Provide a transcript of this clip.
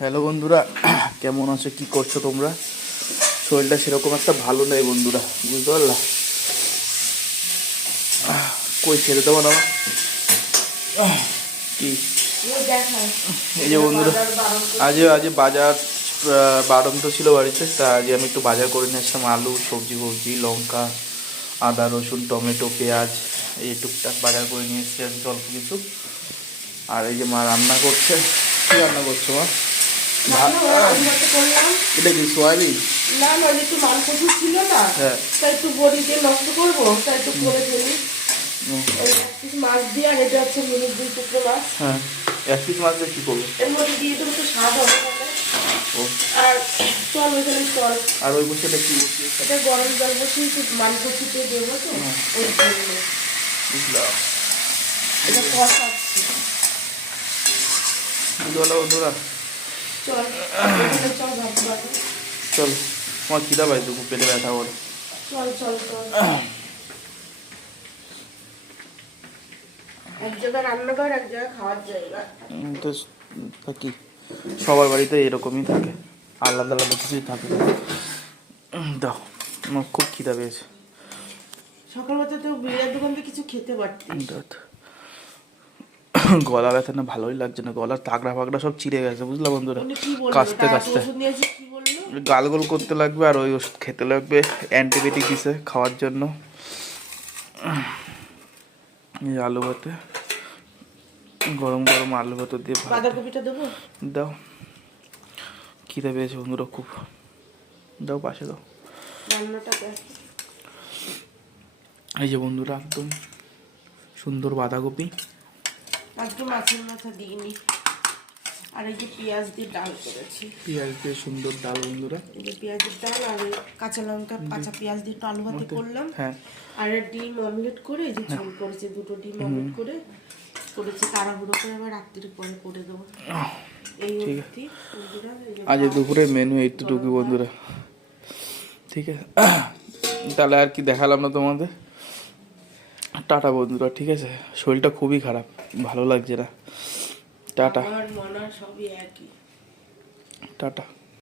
Hello বন্ধুরা, কেমন আছো? কি করছো তোমরা? শরীরটা সেরকম একটা ভালো নেই বন্ধুরা, বুঝতে পারলা? কই ছেড়ে দেবো না কি? এই যে বন্ধুরা, আজ বাজার বারণ তো ছিল বাড়িতে, তা আজ আমি একটু বাজার করে নিয়ে আসলাম। আলু, সবজি ফবজি, লঙ্কা, আদা, রসুন, টমেটো, পেঁয়াজ, এই টুকটাক বাজার করে নিয়ে এসেছি আমি অল্প কিছু। আর এই যে মা রান্না করছে। কী রান্না করছো মা? এটা কি সোয়াবিন? না না, একটু মাংস ছিল না, হ্যাঁ, তাই একটু বড়ি দিয়ে নষ্ট করবো, তাই একটু করে ফেলি। এই এক পিস মাছ দিয়ে, আর এটা হচ্ছে মিনিট 2 টুকরো মাছ। হ্যাঁ, এক পিস মাছ দিয়ে কী করবো? এর মধ্যে দিয়ে দেবো, একটু স্বাদ হবে তাহলে। ও, আর চল ওইখানে চল, আর ওই বসেটা কী বসিয়ে? এটা গরম জল বসিয়ে একটু মাংস ছিটিয়ে দেবো তো, ওই জন্য। বুঝলাম। এটা কষাচ্ছি। বুঝলো বন্ধুরা, চল ওইখানে চল, ভাবতে চল। তোমার খিদা পাইছে, খুব পেটে ব্যথা করে। চল চল চল। এক জায়গায় রান্নাঘর, এক জায়গায় খাওয়ার জায়গা। তো তা কি, সবার বাড়িতে এরকমই থাকে, আলাদা আলাদা কিছুই থাকে না। দাও, আমার খুব খিদা পেয়েছে। সকালবেলা তো বিরিয়ানির দোকান থেকে কিছু খেতে পারতিস। গলা ব্যথা না, ভালোই লাগছে না, গলার তাগড়া ফাগড়া সব চিড়ে গেছে, বুঝলা বন্ধুরা? কি বললো? কাশতে কাশতে ওষুধ নিয়েছি, কি বললো? গালগোল করতে লাগবে, আর ওই ওষুধ খেতে লাগবে, অ্যান্টিবায়োটিক দিছে খাওয়ার জন্য। এই আলু ভাতে, গরম গরম আলু ভাতে দিয়ে বাঁধাকপিটা দেবো? দাও, খিদে পেয়েছে বন্ধুরা খুব। দাও, পাশে দাও। রান্নাটা দেখ। এই যে বন্ধুরা, একদম সুন্দর বাঁধাকপি, একদম মাছের মাথা দিইনি। আর এই যে পেঁয়াজ দিয়ে ডাল করেছি, পেঁয়াজ দিয়ে সুন্দর ডাল বন্ধুরা। এই যে পেঁয়াজের ডাল আর কাঁচা লঙ্কা, কাঁচা পেঁয়াজ দিয়ে একটু আলু ভাতে করলাম। হ্যাঁ, আর ডিম অমলেট করে, এই যে ঝোল করেছি, 2টো ডিম অমলেট করে করেছি, তাড়াহুড়ো করে আবার রাত্রির পরে করে দেবো। এই অবধি বন্ধুরা, আজ দুপুরের মেনু এইটুকু বন্ধুরা, ঠিক আছে? তাহলে আর কি দেখালাম না তোমাদের। টাটা বন্ধুরা, ঠিক আছে? শরীরটা খুবই খারাপ, ভালো লাগছে না। টাটা আমার মনা সবই একই। টাটা।